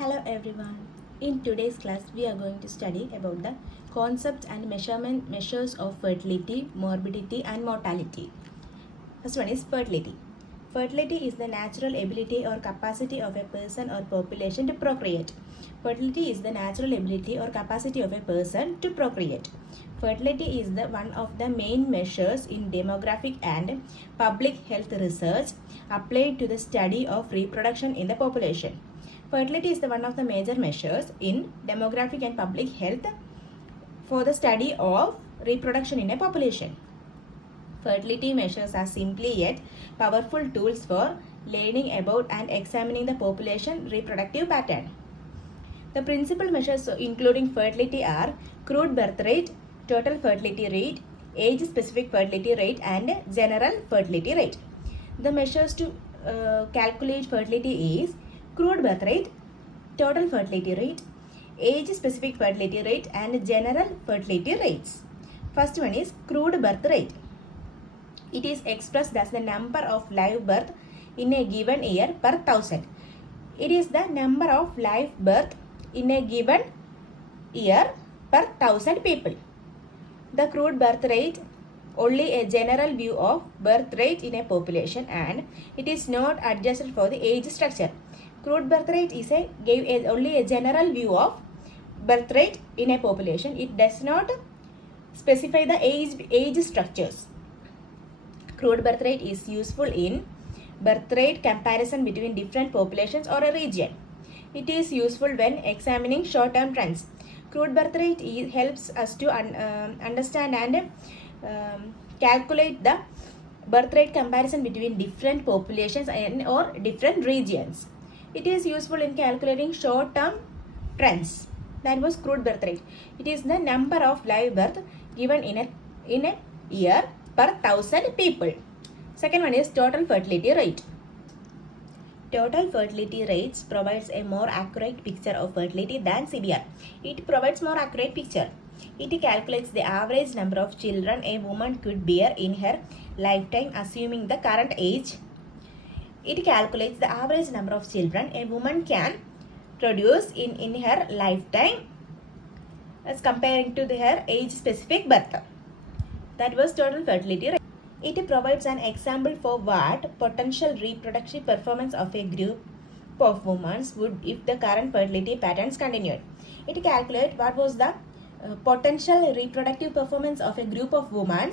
Hello everyone. In today's class, we are going to study about the concepts and measures of fertility, morbidity and mortality. First one is fertility. Fertility is the natural ability or capacity of a person or population to procreate. Fertility is the natural ability or capacity of a person to procreate. Fertility is the one of the main measures in demographic and public health research applied to the study of reproduction in the population. Fertility is the one of the major measures in demographic and public health for the study of reproduction in a population. Fertility measures are simply yet powerful tools for learning about and examining the population reproductive pattern. The principal measures including fertility are crude birth rate, total fertility rate, age-specific fertility rate and general fertility rate. The measures to calculate fertility is crude birth rate, total fertility rate, age-specific fertility rate and general fertility rates. First one is crude birth rate. It is expressed as the number of live birth in a given year per thousand. It is the number of live birth in a given year per thousand people. The crude birth rate only a general view of birth rate in a population and it is not adjusted for the age structure. Crude birth rate is only a general view of birth rate in a population. It does not specify the age structures. Crude birth rate is useful in birth rate comparison between different populations or a region. It is useful when examining short-term trends. Crude birth rate helps us to understand and calculate the birth rate comparison between different populations or different regions. It is useful in calculating short-term trends. That was crude birth rate. It is the number of live birth given in a year per thousand people. Second one is total fertility rate. Total fertility rates provides a more accurate picture of fertility than CBR. It provides more accurate picture. It calculates the average number of children a woman could bear in her lifetime assuming the current age. It calculates the average number of children a woman can produce in her lifetime as comparing to her age-specific birth. That was total fertility rate. It provides an example for what potential reproductive performance of a group of women would if the current fertility patterns continued. It calculates what was the potential reproductive performance of a group of women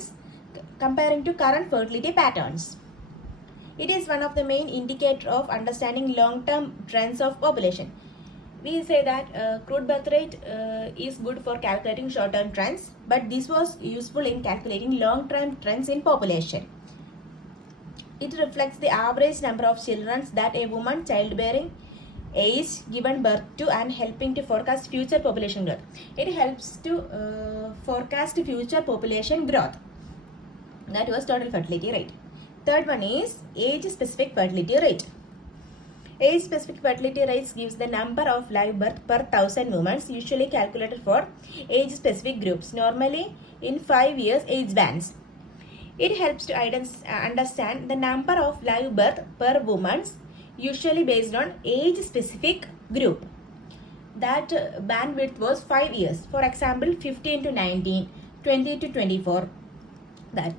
comparing to current fertility patterns. It is one of the main indicators of understanding long-term trends of population. We say that crude birth rate is good for calculating short-term trends, but this was useful in calculating long-term trends in population. It reflects the average number of children that a woman childbearing age given birth to and helping to forecast future population growth. It helps to forecast future population growth. That was total fertility rate. Third one is age-specific fertility rate. Age-specific fertility rates gives the number of live birth per thousand women usually calculated for age-specific groups, normally in 5 years age bands. It helps to understand the number of live birth per woman usually based on age-specific group. That bandwidth was 5 years. For example, 15 to 19, 20 to 24. That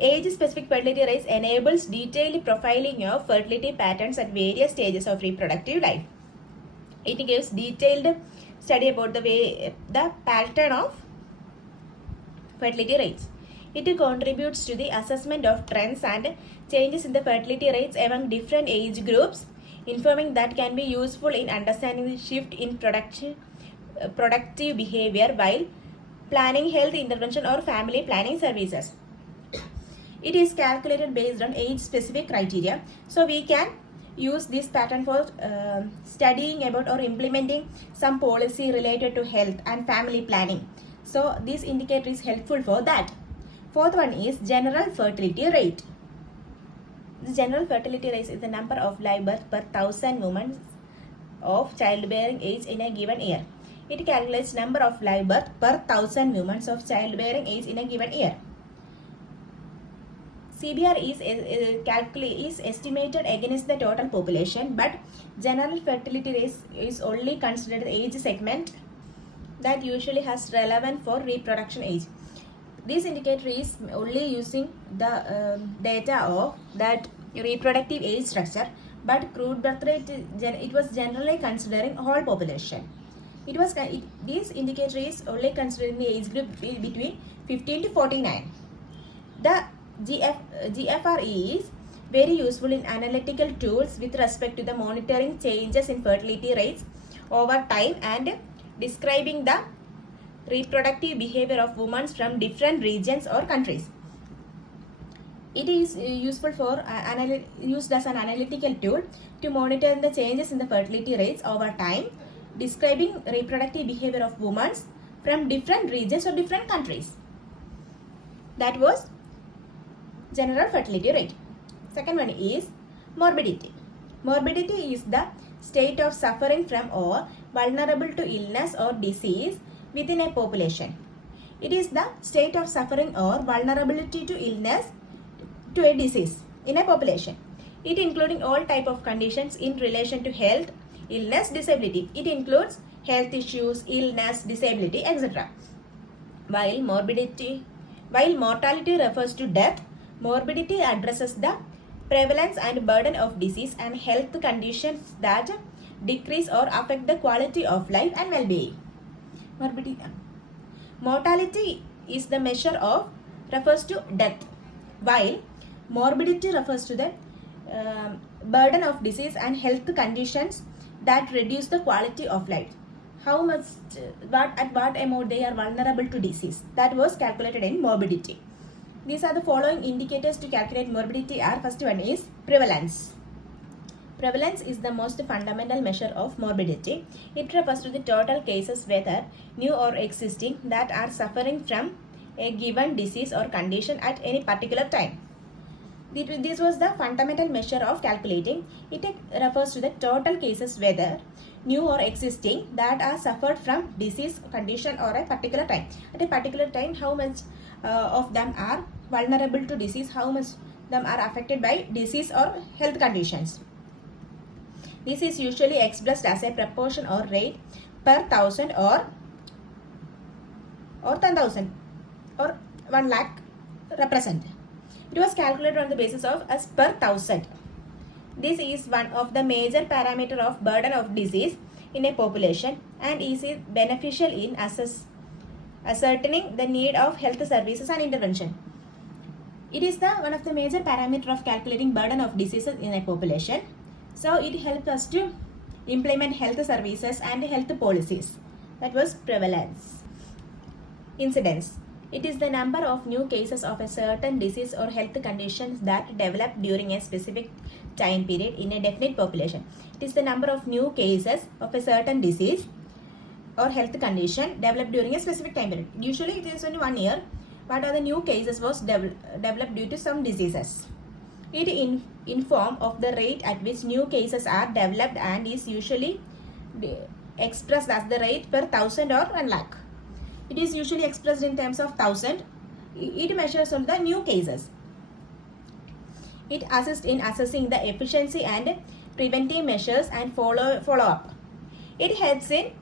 age-specific fertility rates enables detailed profiling of fertility patterns at various stages of reproductive life. It gives detailed study about the pattern of fertility rates. It contributes to the assessment of trends and changes in the fertility rates among different age groups, informing that can be useful in understanding the shift in productive behavior while planning health intervention or family planning services. It is calculated based on age-specific criteria. So we can use this pattern for studying about or implementing some policy related to health and family planning. So this indicator is helpful for that. Fourth one is general fertility rate. The general fertility rate is the number of live birth per thousand women of childbearing age in a given year. It calculates number of live birth per thousand women of childbearing age in a given year. CBR is estimated against the total population, but general fertility rate is only considered the age segment that usually has relevance for reproduction age. This indicator is only using the data of that reproductive age structure, but crude birth rate it was generally considering whole population. This indicator is only considering the age group between 15 to 49. The GFRE is very useful in analytical tools with respect to the monitoring changes in fertility rates over time and describing the reproductive behavior of women from different regions or countries. It is useful for used as an analytical tool to monitor the changes in the fertility rates over time, describing reproductive behavior of women from different regions or different countries. That was general fertility rate. Second one is morbidity. Morbidity is the state of suffering from or vulnerable to illness or disease within a population. It is the state of suffering or vulnerability to illness to a disease in a population. It including all type of conditions in relation to health, illness, disability. It includes health issues, illness, disability, etc. While mortality refers to death, morbidity addresses the prevalence and burden of disease and health conditions that decrease or affect the quality of life and well-being. Mortality is the measure of refers to death, while morbidity refers to the burden of disease and health conditions that reduce the quality of life. How much, at what amount they are vulnerable to disease. That was calculated in morbidity. These are the following indicators to calculate morbidity are. First one is prevalence. Prevalence is the most fundamental measure of morbidity. It refers to the total cases, whether new or existing, that are suffering from a given disease or condition at any particular time. This was the fundamental measure of calculating. It refers to the total cases, whether new or existing, that are suffered from disease, condition or a particular time. At a particular time, how much of them are vulnerable to disease, how much them are affected by disease or health conditions. This is usually expressed as a proportion or rate per 1,000 or 10,000 or 1 lakh represent. It was calculated on the basis of as per 1,000. This is one of the major parameter of burden of disease in a population and is beneficial in ascertaining the need of health services and intervention. It is one of the major parameter of calculating burden of diseases in a population. So it helps us to implement health services and health policies. That was prevalence. Incidence. It is the number of new cases of a certain disease or health conditions that develop during a specific time period in a definite population. It is the number of new cases of a certain disease or health condition developed during a specific time period. Usually it is only 1 year. What are the new cases was developed due to some diseases. It informs of the rate at which new cases are developed and is usually expressed as the rate per 1,000 or 1 lakh. It is usually expressed in terms of 1,000. It measures on the new cases. It assists in assessing the efficiency and preventive measures and follow up. It helps in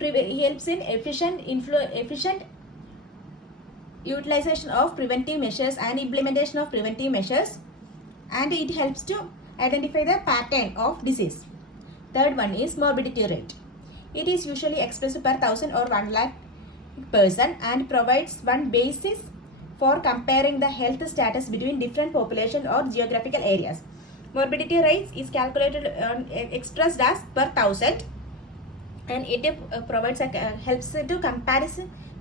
efficient utilization of preventive measures and implementation of preventive measures, and it helps to identify the pattern of disease. Third one is morbidity rate. It is usually expressed per 1,000 or 1 lakh person and provides one basis for comparing the health status between different population or geographical areas. Morbidity rates is calculated expressed as per 1,000, and it provides helps to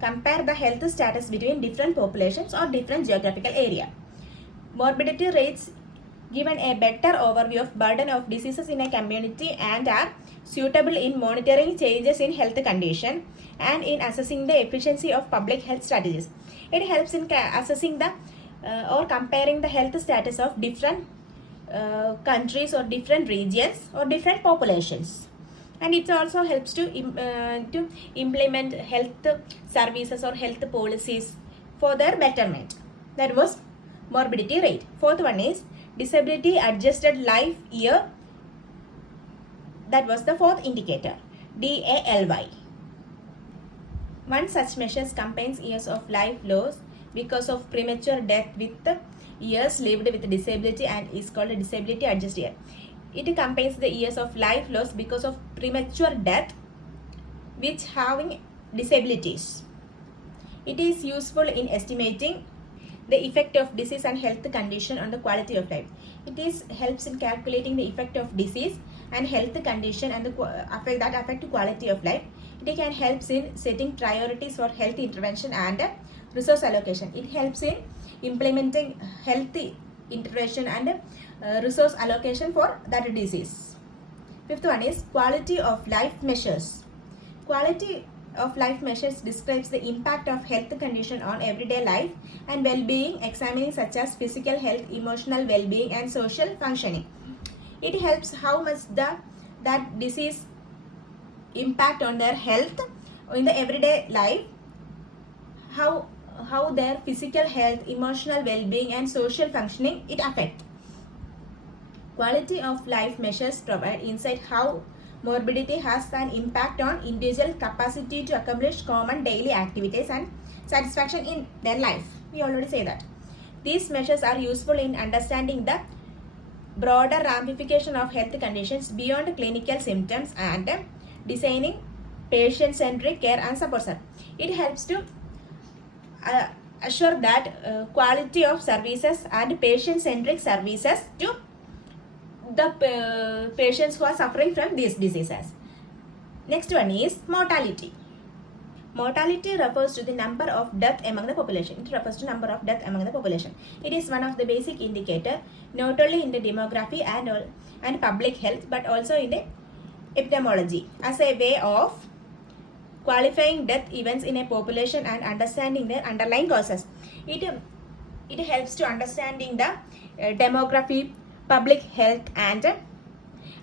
compare the health status between different populations or different geographical area. Morbidity rates given a better overview of burden of diseases in a community and are suitable in monitoring changes in health condition and in assessing the efficiency of public health strategies. It helps in assessing the or comparing the health status of different countries or different regions or different populations. And it also helps to implement health services or health policies for their betterment. That was morbidity rate. Fourth one is disability adjusted life year. That was the fourth indicator, DALY. One such measure combines years of life loss because of premature death with years lived with disability and is called a disability adjusted year. It combines the years of life loss because of premature death which having disabilities. It is useful in estimating the effect of disease and health condition on the quality of life. It helps in calculating the effect of disease and health condition and that affect quality of life. It can help in setting priorities for health intervention and resource allocation. It helps in implementing healthy intervention and resource allocation for that disease. Fifth one is quality of life measures. Quality of life measures describes the impact of health condition on everyday life and well-being, examining such as physical health, emotional well-being and social functioning. It helps how much that disease impact on their health in the everyday life, how their physical health, emotional well-being and social functioning it affect. Quality of life measures provide insight how morbidity has an impact on individual capacity to accomplish common daily activities and satisfaction in their life. We already say that. These measures are useful in understanding the broader ramification of health conditions beyond clinical symptoms and designing patient-centric care and support. It helps to assure that quality of services and patient-centric services to the patients who are suffering from these diseases. Next one is mortality. Mortality refers to the number of death among the population. It refers to number of death among the population. It is one of the basic indicator not only in the demography and public health but also in the epidemiology as a way of qualifying death events in a population and understanding their underlying causes. It helps to understanding the demography, public health and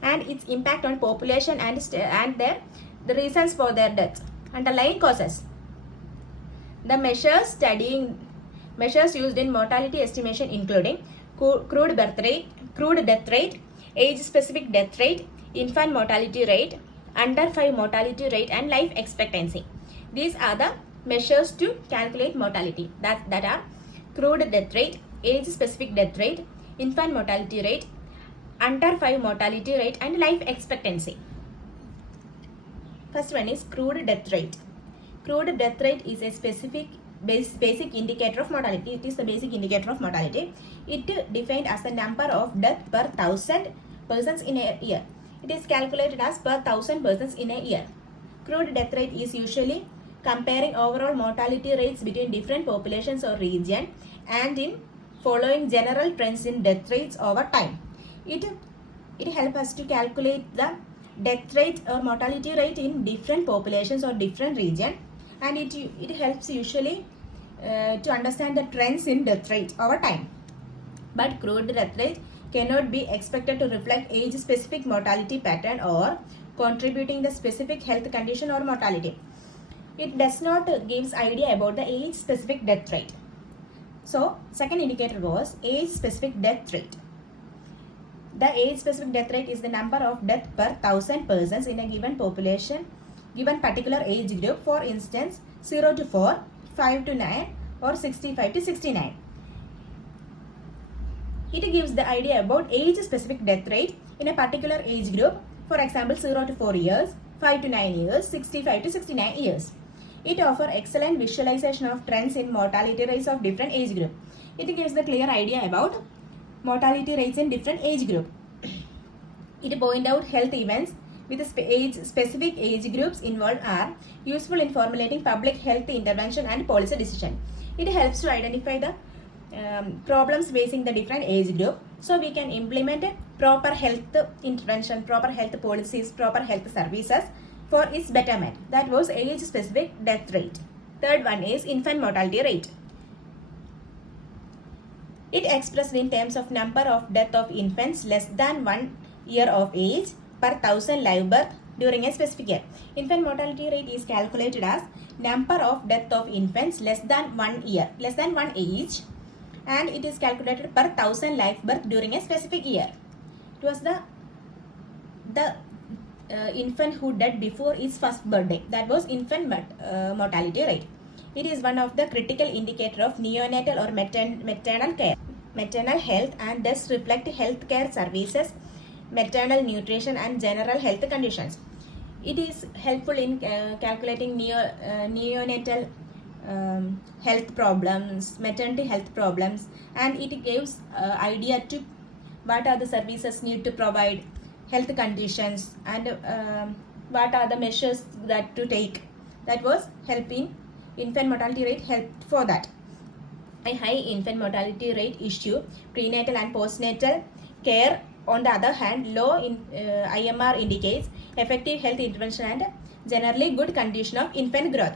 its impact on population and the reasons for their death, underlying causes. The measures used in mortality estimation including crude death rate, age specific death rate, infant mortality rate, under 5 mortality rate and life expectancy. These are the measures to calculate mortality that are crude death rate, age specific death rate, infant mortality rate, under 5 mortality rate and life expectancy. First one is crude death rate. Crude death rate is a specific basic indicator of mortality. It is the basic indicator of mortality. It defined as the number of death per 1,000 persons in a year. It is calculated as per 1,000 persons in a year. Crude death rate is usually comparing overall mortality rates between different populations or region and in following general trends in death rates over time. It helps us to calculate the death rate or mortality rate in different populations or different region, and it helps usually to understand the trends in death rate over time. But crude death rate cannot be expected to reflect age specific mortality pattern or contributing the specific health condition or mortality. It does not gives idea about the age specific death rate. So second indicator was age specific death rate. The age specific death rate is the number of death per 1,000 persons in a given population, given particular age group, for instance 0 to 4, 5 to 9 or 65 to 69. It gives the idea about age specific death rate in a particular age group, for example 0 to 4 years, 5 to 9 years, 65 to 69 years. It offers excellent visualization of trends in mortality rates of different age group. It gives the clear idea about mortality rates in different age group. It points out health events with specific age groups involved are useful in formulating public health intervention and policy decision. It helps to identify the problems facing the different age group, so we can implement a proper health intervention, proper health policies, proper health services for its betterment. That was age specific death rate. Third one is infant mortality rate. It expressed in terms of number of death of infants less than 1 year of age per 1,000 live birth during a specific year. Infant mortality rate is calculated as number of death of infants less than 1 year, less than 1 age and it is calculated per 1000 live birth during a specific year. It was the infant who died before his first birthday. That was infant mortality rate. It is one of the critical indicator of neonatal or maternal health, and thus reflect healthcare services, maternal nutrition and general health conditions. It is helpful in calculating neonatal health problems, maternity health problems, and it gives idea to what are the services need to provide, health conditions, and what are the measures that to take. That was helping infant mortality rate, helped for that. A high infant mortality rate issue prenatal and postnatal care. On the other hand, low IMR indicates effective health intervention and generally good condition of infant growth.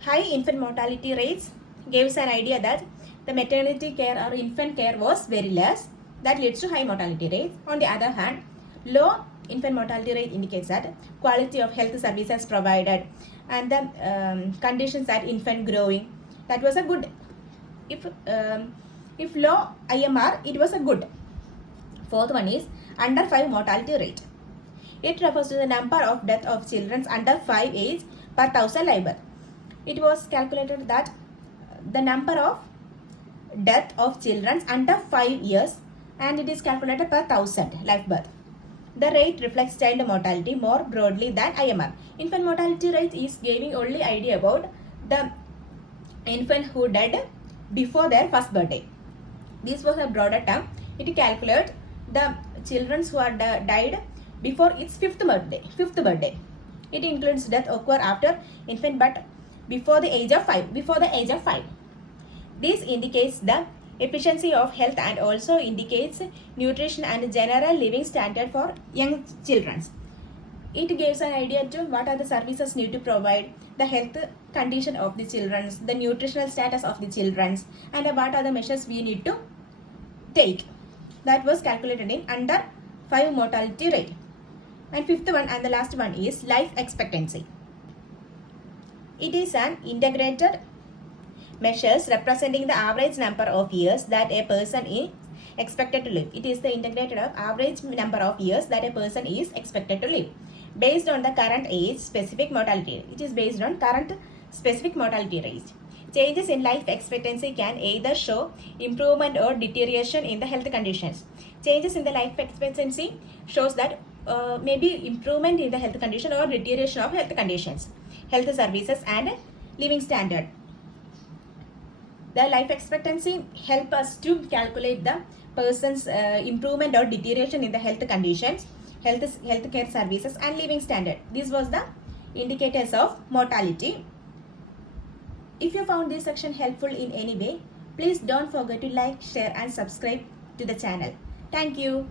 High infant mortality rates gives an idea that the maternity care or infant care was very less. That leads to high mortality rates. On the other hand, low infant mortality rate indicates that quality of health services provided and the conditions that infant growing. That was a good. If low IMR, it was a good. Fourth one is under 5 mortality rate. It refers to the number of death of children under 5 age per 1000 live birth. It was calculated that the number of death of children under 5 years, and it is calculated per 1000 live birth. The rate reflects child mortality more broadly than IMR. Infant mortality rate is giving only idea about the infant who died before their first birthday. This was a broader term. It calculates the children who are died before its fifth birthday. It includes death occur after infant but before the age of 5. This indicates the efficiency of health and also indicates nutrition and general living standard for young children. It gives an idea to what are the services need to provide, the health condition of the children, the nutritional status of the children, and what are the measures we need to take. That was calculated in under 5 mortality rate. And fifth one and the last one is life expectancy. It is an integrated measures representing the average number of years that a person is expected to live. It is the integrated of average number of years that a person is expected to live based on the current age specific mortality. It is based on current specific mortality rate. Changes in life expectancy can either show improvement or deterioration in the health conditions. Changes in the life expectancy shows that maybe improvement in the health condition or deterioration of health conditions, health services and living standard. The life expectancy help us to calculate the person's improvement or deterioration in the health conditions, healthcare services and living standard. This was the indicators of mortality. If you found this section helpful in any way, please don't forget to like, share and subscribe to the channel. Thank you.